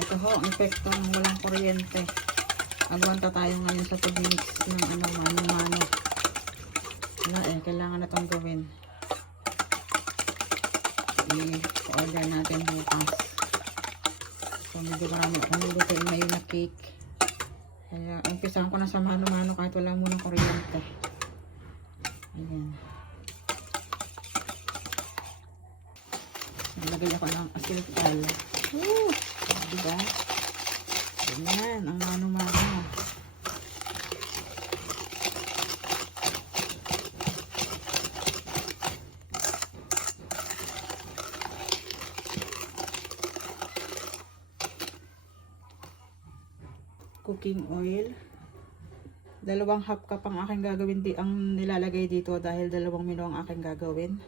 Ito ho, ang epekto ng walang kuryente. Agwanta tayo ngayon sa pag-mix ng mano-mano. Kailangan na itong gawin. I-order natin bukas. So, medyo marami akong lulutuin ngayon na cake. Kaya, umpisahan ko na sa mano-mano kahit wala munang kuryente. Ayan. Nalagay ako ng asilkal. Woo! Diba? Ayan, ang mano-mano. Cooking oil. 2 half cup ang aking gagawin, ang nilalagay dito dahil 2 menu ang aking gagawin.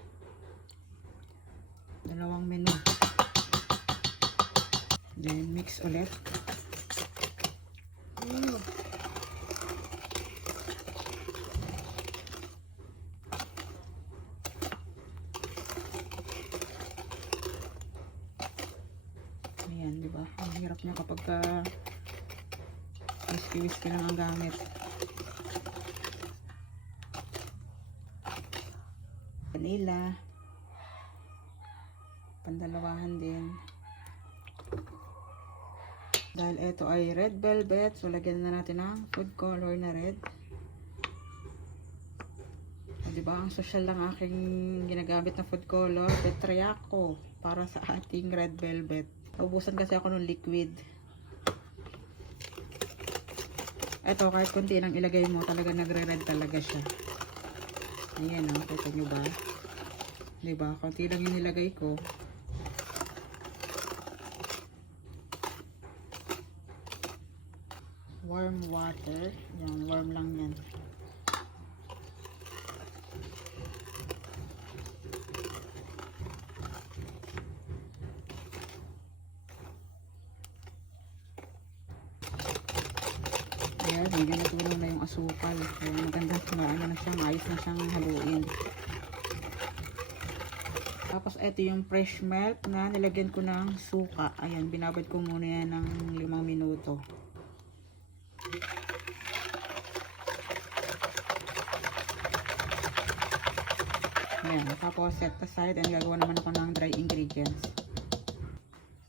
2 menu. Then mix ulit. Ayan, di ba? Ang hirap niya kapag whiskey lang ang gamit. Vanilla. Pandalawahan din. Dahil ito ay red velvet, so lagyan na natin ng food color na red. So, diba, ang social lang aking ginagamit na food color, Petriaco, para sa ating red velvet. Ubusan kasi ako ng liquid. Ito, kahit konti lang ilagay mo, talaga nagre-red talaga siya. Ayan o, kita nyo ba? Diba, konti lang yung nilagay ko. Warm water. Yan, warm lang yan. Ayan, medyo natunaw na yung asukal. Ayan, maganda na siyang, ayos na siyang haluin. Tapos, ito yung fresh milk na nilagyan ko ng suka. Ayan, binabad ko muna yan ng 5 minuto. Ayan, tapos set aside and gagawa naman ako ng dry ingredients.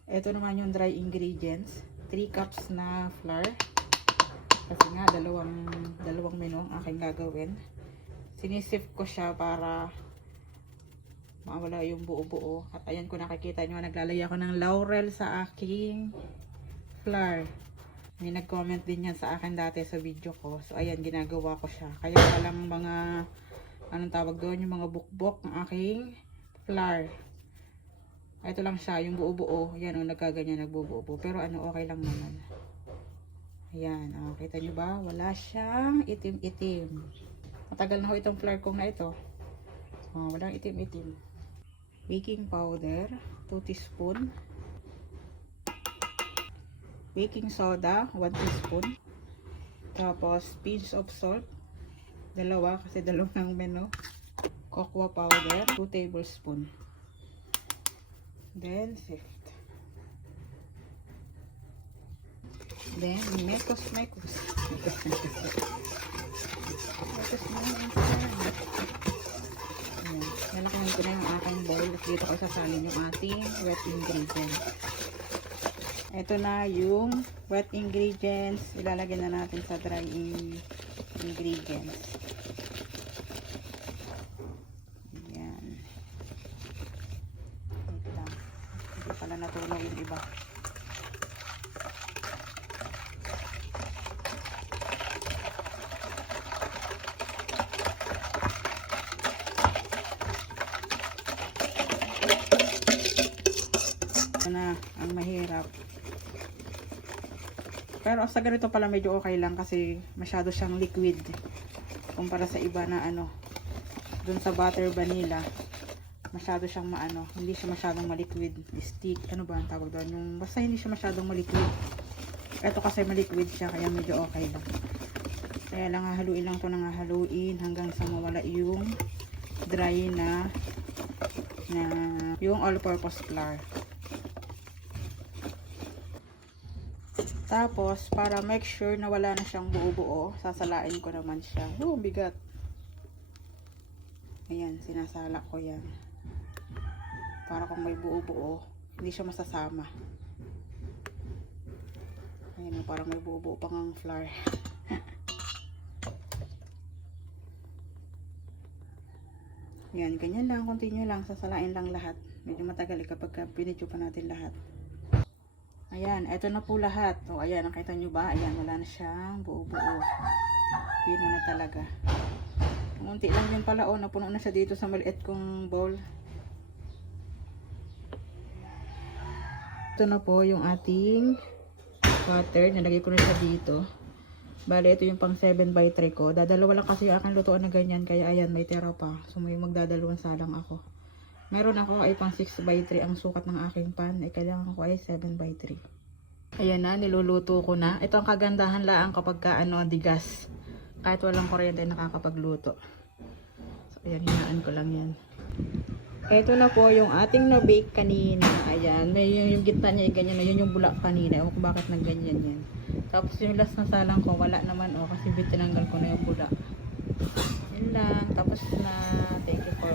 Ito naman yung dry ingredients. 3 cups na flour. Kasi nga, dalawang menu ang aking gagawin. Sinisip ko siya para mawala yung buo-buo. At ayan, kung nakikita nyo, naglalagay ako ng laurel sa aking flour. May nag-comment din yan sa akin dati sa video ko. So, ayan, ginagawa ko siya. Kaya walang mga, anong tawag doon, yung mga bukbok ng aking flour. Ito lang siya, yung buo-buo. Yan, nagkaganyan, nagbubuo-buo. Pero ano, okay lang naman. Ayan, kita nyo ba? Wala siyang itim-itim. Matagal na ho itong flour kong na ito. Walang itim-itim. Baking powder, 2 teaspoon. Baking soda, 1 teaspoon. Tapos, pinch of salt. 2 kasi 2 ng menu. Cocoa powder, 2 tablespoon. Then, sift. Then, mekos. Nalakayan ko na yung aking bowl. At dito ko sasalin yung ating wet ingredients. Ito na yung wet ingredients. Ilalagay na natin sa dry ingredients. Ayan. Wait lang. Hindi pala natunaw yung iba. Na ang mahirap, pero sa ganito pala medyo okay lang kasi masyado siyang liquid kumpara sa iba na dun sa butter vanilla masyado siyang hindi siya masyadong maliquid, stick, ano ba ang tawag doon, yung basta hindi siya masyadong maliquid. Ito kasi maliquid siya kaya medyo okay lang, kaya lang haluin lang ko nang haluin hanggang sa mawala yung dry na yung all-purpose flour. Tapos, para make sure na wala na siyang buo-buo, sasalain ko naman siya. Oh, bigat. Ayan, sinasala ko yan. Para kung may buo-buo, hindi siya masasama. Ayan, parang may buo-buo pang ang flour. Yan, ganyan lang, continue lang, sasalain lang lahat. Medyo matagal kapag pinidyo pa natin lahat. Ayan, eto na po lahat. O, ayan, nakita nyo ba? Ayan, wala na siyang buo-buo. Pino na talaga. Unti lang din pala, o, napuno na siya dito sa maliit kong bowl. Ito na po yung ating butter. Nalagay ko na siya dito. Bale, ito yung pang 7x3 ko. Dadalawa lang kasi yung aking lutuan na ganyan. Kaya ayan, may tira pa. So, may magdadalawang salang ako. Meron ako ay pang 6x3 ang sukat ng aking pan. Kailangan ko ay 7x3. Ayan na, niluluto ko na. Ito ang kagandahan lang kapag digas. Kahit walang kuryente nakakapagluto. So, ayan, hinaan ko lang yan. Ito na po yung ating na-bake kanina. Ayan, may yung gitna niya ganyan na. Yun yung bulak kanina. Ewan ko bakit nagganyan yan. Tapos yung last na salang ko, wala naman kasi tinanggal ko na yung bulak. Yun lang. Tapos na. Thank you for